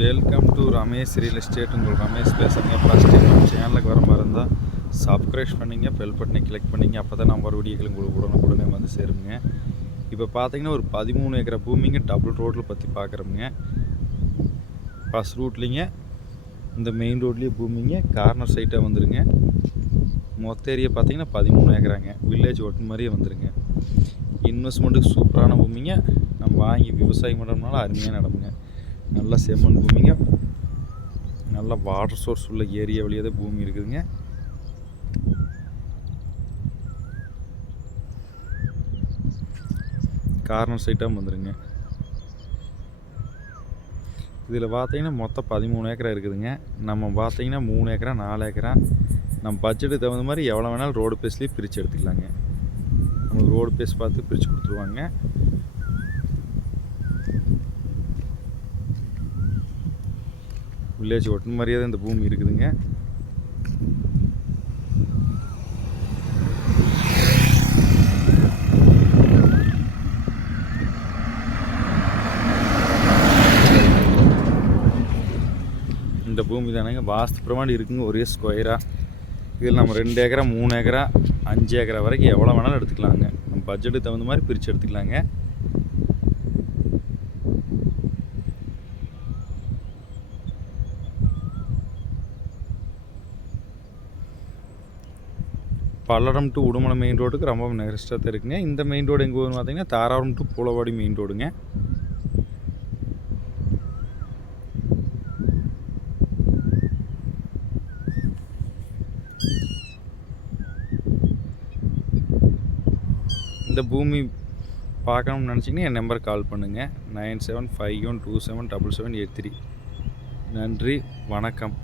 Welcome to Ramesh real estate உங்கள் ரமேஷ் பேசுகிறேங்க first time நம்ம சேனலுக்கு வர மாதிரி இருந்தால் சப்ஸ்கிரைப் பண்ணிங்க பெல் பட்டனை கிளிக் பண்ணிங்க. அப்போ தான் நம்ம வீடியோக்கள் உங்களுக்கு உடனுக்குடனே வந்து சேருங்க. இப்போ பார்த்தீங்கன்னா ஒரு பதிமூணு ஏக்கரை பூமிங்க டபுள் ரோட்டில் பற்றி பார்க்குறோமுங்க பஸ் ரூட்லிங்க இந்த மெயின் ரோட்லேயே பூமிங்க. கார்னர் சைட்டாக வந்துருங்க. மொத்த ஏரியா பார்த்தீங்கன்னா பதிமூணு ஏக்கராங்க. வில்லேஜ் ஒட்டு மாதிரியே வந்துருங்க. இன்வெஸ்ட்மெண்ட்டுக்கு சூப்பரான பூமிங்க. நம்ம வாங்கி விவசாயம் பண்ணுறதுனால அருமையாக நடமுங்க நல்ல செம்மண் பூமிங்க. நல்ல வாட்டர் சோர்ஸ் உள்ள ஏரியா வழியாக தான் பூமி இருக்குதுங்க. கார்னர் சைட்டாக வந்துடுங்க இதில் பார்த்தீங்கன்னா மொத்தம் பதிமூணு ஏக்கரா இருக்குதுங்க. நம்ம பார்த்தீங்கன்னா மூணு ஏக்கரா நாலு ஏக்கரா. நம்ம பட்ஜெட்டுக்கு தகுந்த மாதிரி எவ்வளோ வேணாலும் ரோடு பேஸ்லேயே பிரித்து எடுத்துக்கலாங்க. நமக்கு ரோடு பேஸ் பார்த்து பிரித்து கொடுத்துருவாங்க. வில்லேஜ் ஒட்டு மாதிரியே தான் இந்த பூமி இருக்குதுங்க. இந்த பூமி தானேங்க? வாஸ்து பிரமாண்டி இருக்குங்க ஒரே ஸ்கொயராக இதில் நம்ம ரெண்டு ஏக்கரா மூணு ஏக்கரா அஞ்சு ஏக்கரா வரைக்கும் எவ்வளோ வேணாலும் எடுத்துக்கலாங்க. நம்ம பட்ஜெட்டுக்கு தகுந்த மாதிரி பிரித்து எடுத்துக்கலாங்க. பல்லடம் டு உடுமலை மெயின் ரோடுக்கு ரொம்ப நெக்ஸ்ட்டாக தான் இருக்குங்க. இந்த மெயின் ரோடு எங்கே போகுதுன்னு பார்த்தீங்கன்னா தாராபுரம் டு பூலவாடி மெயின் ரோடுங்க இந்த பூமி பார்க்கணும்னு நினச்சிங்கன்னா என் நம்பருக்கு கால் பண்ணுங்கள் nine seven five one two seven double seven eight three. நன்றி வணக்கம்.